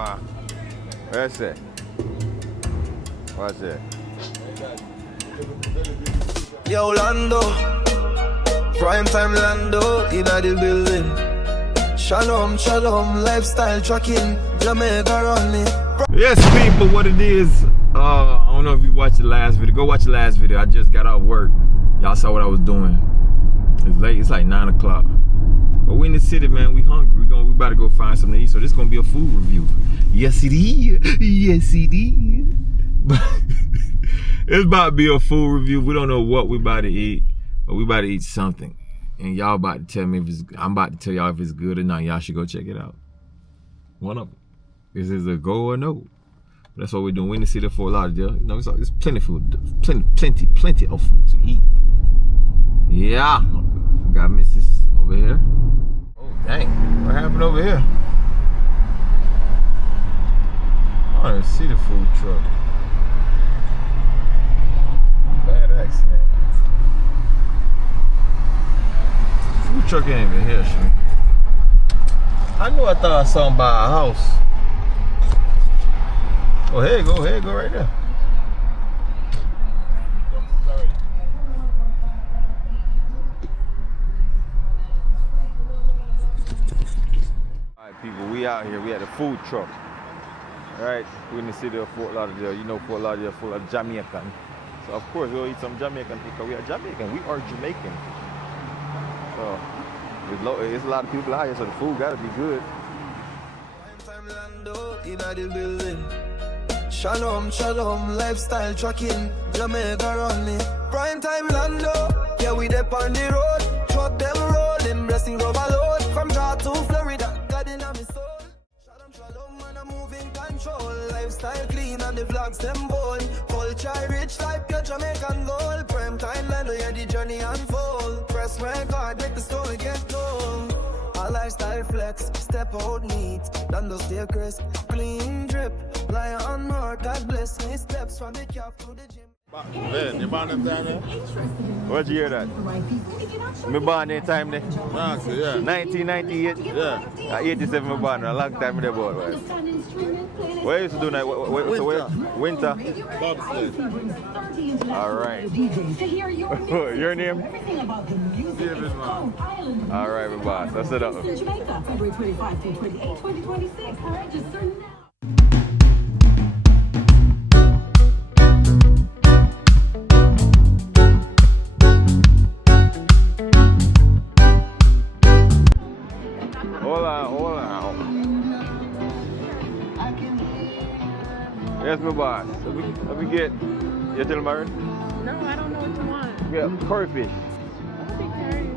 Wow. Where's that? What's that? Yo, Lando, prime time Lando, in the building. Shalom, shalom, lifestyle trucking, Jamaica on me. Yes, people, what it is, I don't know if you watched the last video. Go watch the last video. I just got off work. Y'all saw what I was doing. It's late, it's like 9 o'clock. But we in the city, man, we hungry. We about to go find something to eat, so this is gonna be a food review. Yes, it is. Yes, it is. But it's about to be a food review. We don't know what we about to eat, but we about to eat something. And y'all about to tell me if it's, I'm about to tell y'all if it's good or not. Y'all should go check it out. One of them. This is a go or no. That's what we're doing. We're in the city of Fort Lauderdale. You know, it's plenty of food, plenty of food to eat. Yeah. Got Mrs. over here. Oh, dang. What happened over here? I don't even see the food truck. Bad accident. Food truck ain't even here, shit. I knew I thought I saw him by a house. Oh, here you go right there. Alright, people, we out here. We at a food truck. Alright, we're in the city of Fort Lauderdale. You know Fort Lauderdale full of Jamaican. So of course we'll eat some Jamaican because we are Jamaican. We are Jamaican. So there's a lot of people out here, so the food gotta be good. Shalom, shalom, lifestyle trucking, Jamaica on me. Prime time Lando, yeah, we dep on the road. Truck them rolling, blessing overload. From Jaw to Florida, God in my soul. Shalom, shalom, man, I'm moving control. Lifestyle clean and the vlogs them bold. Culture rich like pure Jamaican gold. Prime time Lando, yeah, the journey unfold. Press record, make the story get told. A lifestyle flex, step out neat. Lando stay crisp, clean drip. Lie on more, God bless me. Steps from the cap to the gym. Man, you born in time there? Where'd you hear that? Me born in time there? Yeah. 1998? Yeah. 87 me born, a long time there about, right? What you used to do now? Winter? Bobsled. Alright. Your name? David, man. Alright, my boss. That's it up. Jamaica, February 25 through 28, 2026. Register now. Hola. Yes, my boss. Let me get. You tell Myron? No, I don't know what you want. Yeah, curry fish. I'll be carrying.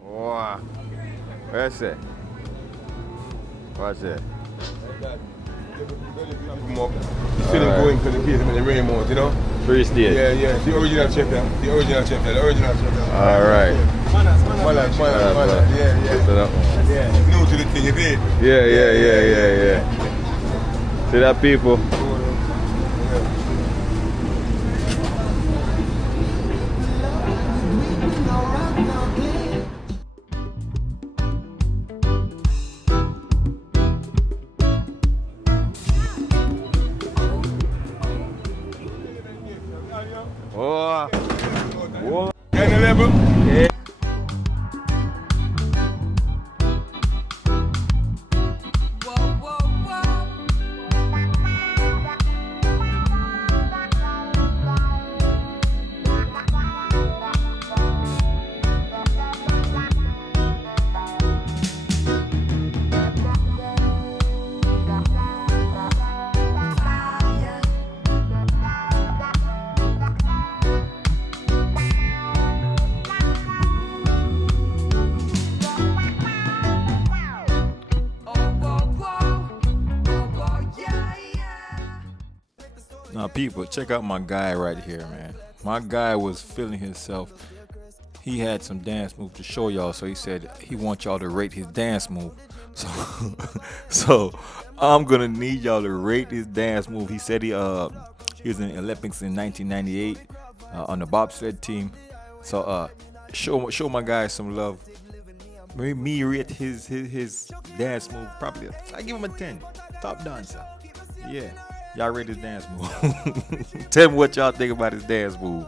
Wow. Where's that? What's that? Feeling going because the kids in the rain mode, you know? First day. Yeah. The original chef, yeah. The original chef. All right. Malas. Yeah. Yeah. New to the thing, you see? Yeah. See that, people? Oh. Whoa. Kind of level? Yeah. Now, people, check out my guy right here, man. My guy was feeling himself. He had some dance moves to show y'all, so he said he wants y'all to rate his dance move. So I'm gonna need y'all to rate his dance move. He said he He was in the Olympics in 1998 on the bobsled team. So show my guy some love. Me rate his dance move probably. I give him a 10. Top dancer. Yeah. Y'all rate his dance move. Tell me what y'all think about his dance move.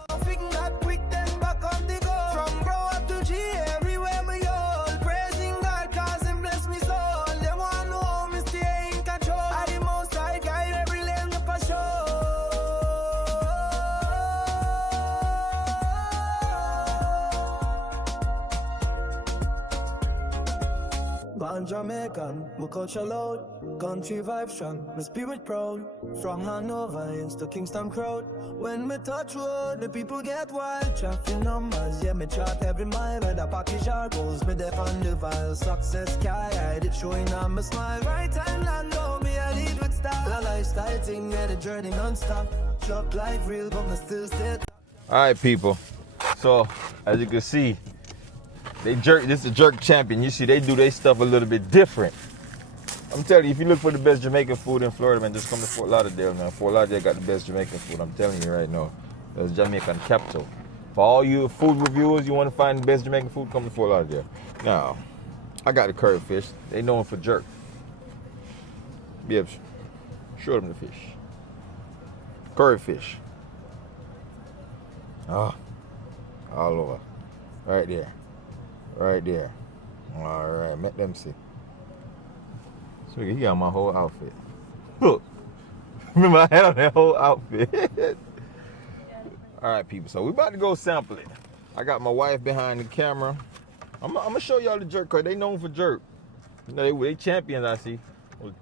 Born Jamaican, my culture loud, country vibe strong, my spirit proud. From Hanover to Kingston crowd. When me touch road, the people get wild. Traffic numbers, yeah, me chart every mile. Where the package are goes, me dep on the vial. Success sky hide it showing on my smile. Right time land low, me I lead with style. A lifestyle thing, yeah, the journey non-stop. Drop life real, but me still stay. Alright, people. So as you can see, this is a jerk champion. You see, they do their stuff a little bit different. I'm telling you, if you look for the best Jamaican food in Florida, man, just come to Fort Lauderdale, man. Fort Lauderdale got the best Jamaican food. I'm telling you right now. That's Jamaican capital. For all you food reviewers, you want to find the best Jamaican food, come to Fort Lauderdale. Now, I got the curry fish. They known for jerk. Bibbs, show them the fish. Curry fish. Oh, all over. Right there. Right there. All right, let them see. So he got my whole outfit. Look, remember I had on that whole outfit. All right, people. So we about to go sample it. I got my wife behind the camera. I'm gonna show y'all the jerk cause they known for jerk. You know, they champions. I see. Well,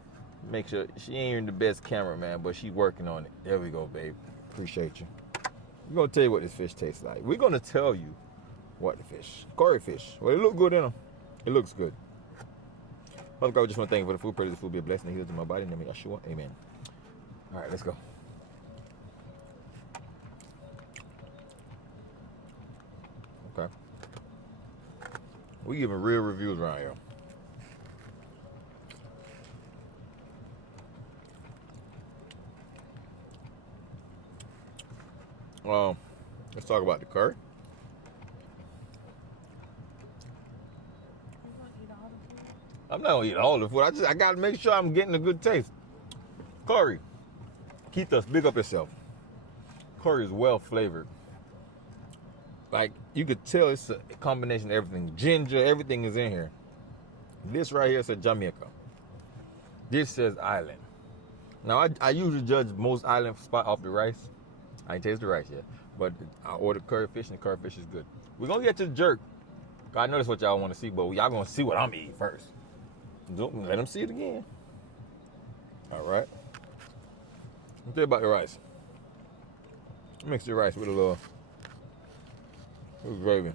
make sure she ain't even the best cameraman, but she working on it. There we go, babe. Appreciate you. We're gonna tell you what this fish tastes like. We're gonna tell you what the fish. Curry fish. Well, it look good in them. It looks good. Father God, we just want to thank you for the food. Pray this food be a blessing and heal to my body. In the name of Yeshua. Amen. All right, let's go. Okay. We giving real reviews around here. Let's talk about the curry. I'm not gonna eat all the food. I gotta make sure I'm getting a good taste. Curry. Keithus, big up yourself. Curry is well flavored. Like you could tell it's a combination of everything. Ginger, everything is in here. This right here says Jamaica. This says island. Now I usually judge most island spot off the rice. I ain't taste the rice yet. But I ordered curry fish and the curry fish is good. We're gonna get to the jerk. I know that's what y'all want to see, but y'all gonna see what I'm eating first. Don't let them see it again. All right. Let me tell you about the rice. Mix the rice with a little gravy.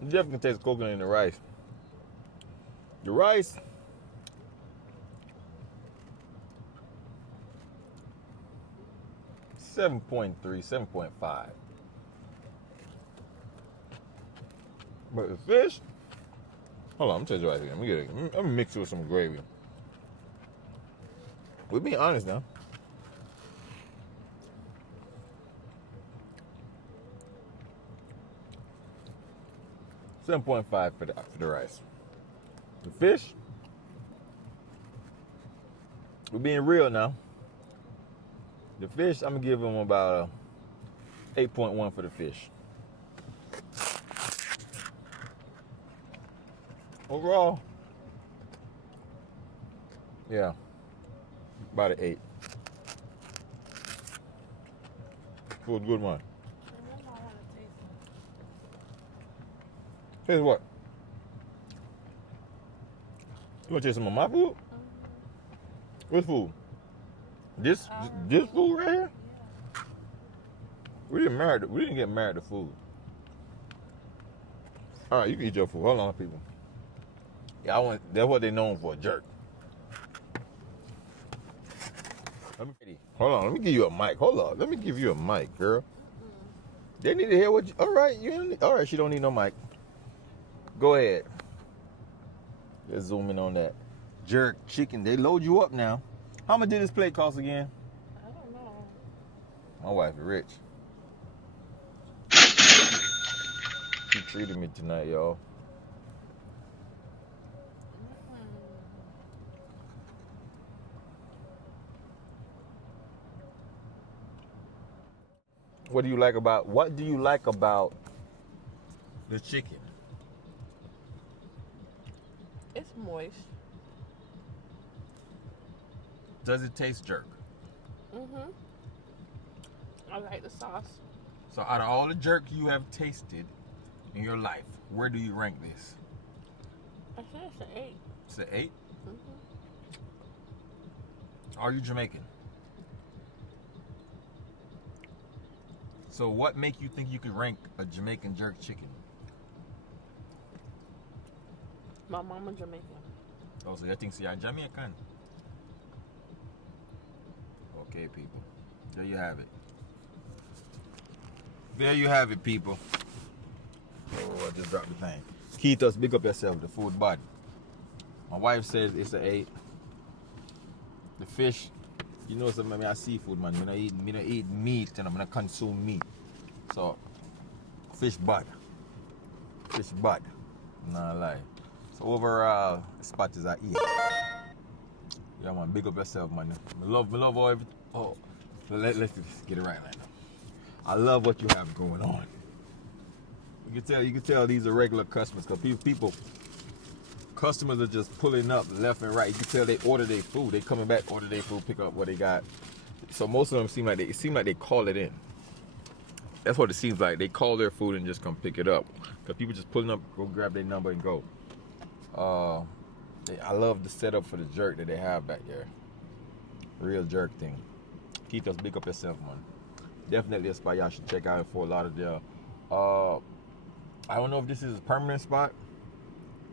You definitely can taste coconut in the rice. The rice. .3, 7.5. But the fish, hold on, I'm telling you right here. I'm gonna mix it with some gravy. We're being honest now. $7.5 for the rice. The fish, we're being real now. The fish, I'm gonna give them about 8.1 for the fish. Overall, yeah, about an 8. Good one. Taste what? You want to taste some of my food? What food? This food right here? We didn't get married to food. All right, you can eat your food. Hold on, people. Yeah, that's what they known for, jerk. Hold on, let me give you a mic. Hold on, let me give you a mic, girl. They need to hear what you, all right, you don't need, all right, she don't need no mic. Go ahead. Let's zoom in on that. Jerk chicken. They load you up now. How much did this plate cost again? I don't know. My wife is rich. She treated me tonight, y'all. What do you like about the chicken? It's moist. Does it taste jerk? Mm-hmm. I like the sauce. So out of all the jerk you have tasted in your life, where do you rank this? I think it's an 8. It's an 8? Mm-hmm. Are you Jamaican? So what make you think you could rank a Jamaican jerk chicken? My mama Jamaican. Oh, so you think you're Jamaican? Okay, people. There you have it. There you have it, people. Oh, I just dropped the thing. Keithos, big up yourself, the food body. My wife says it's an 8. The fish, you know something, I seafood, man. I don't eat meat and I'm gonna consume meat. So, fish bad. Fish bad. Nah lie. So overall, the spot is I eat. Yeah, man, big up yourself, man. I love all everything. Oh, let's just get it right now. I love what you have going on. You can tell these are regular customers, because customers are just pulling up left and right. You can tell they order their food. They coming back, order their food, pick up what they got. So most of them seem like they call it in. That's what it seems like. They call their food and just come pick it up. Because people just pulling up, go grab their number and go. I love the setup for the jerk that they have back there. Real jerk thing. Keep us big up yourself, man. Definitely a spot y'all should check out in Fort Lauderdale. I don't know if this is a permanent spot,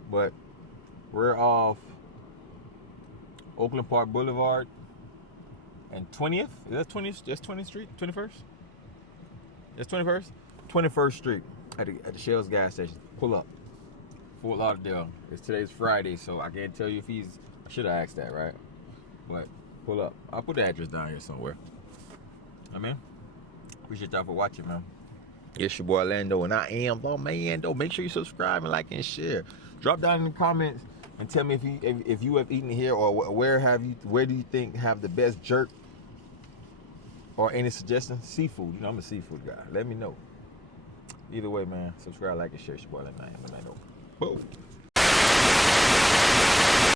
but we're off Oakland Park Boulevard and 20th. Is that 20th? That's 20th Street? 21st? That's 21st? 21st Street at the Shell's gas station. Pull up. Fort Lauderdale. Today's Friday, so I can't tell you if I should have asked that, right? But pull up. I'll put the address down here somewhere. Amen. Appreciate y'all for watching, man. It's your boy Lando, and I am the man. Though, make sure you subscribe and like and share. Drop down in the comments and tell me if you have eaten here, or where do you think have the best jerk, or any suggestions. Seafood, I'm a seafood guy. Let me know. Either way, man, subscribe, like, and share. It's your boy Lando. Whoa.